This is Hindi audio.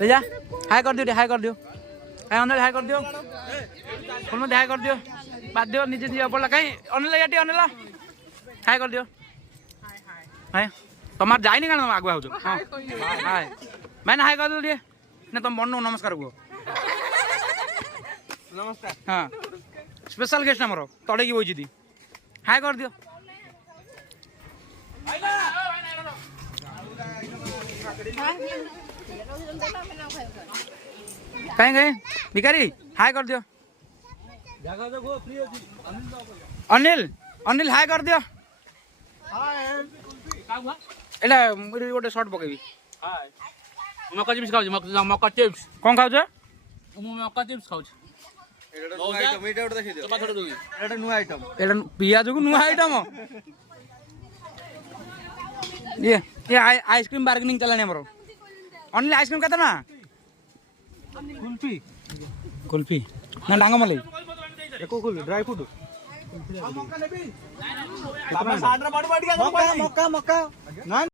ले जा हाय कर दियो हाय कर दियो हाय अनिल हाय कर दियो फोन में हाय कर दियो बात दियो निजे दियो पड़ला कहीं अनिल याटी अनिल हाय कर दियो हाय तमार जाइनी कान आगु आउछ हाय मैंने हाय कर दियो ना तुम बन्नो नमस्कार को नमस्कार हां स्पेशल गेस्ट हमरो तड़े की होई दी हाय कर दियो कहीं गए भिखारी हाय कर दियो अनिल अनिल हाय कर दियो एला मुरी गोटे शॉट पकेबी हाय मक्का चिप्स खाऊ मक्का चिप्स कौन खाऊ मक्का चिप्स खाऊ पियाज को नुआ आइटम ये आइसक्रीम बार्गेनिंग चलाने हमरो ओनली आइसक्रीम कत ना कुल्फी कुल्फी ना डांग मलाई एको कुल ड्राई फ्रूट मक्का नेबी बाबा 60 रा बाडी बाडी मक्का मक्का मक्का ना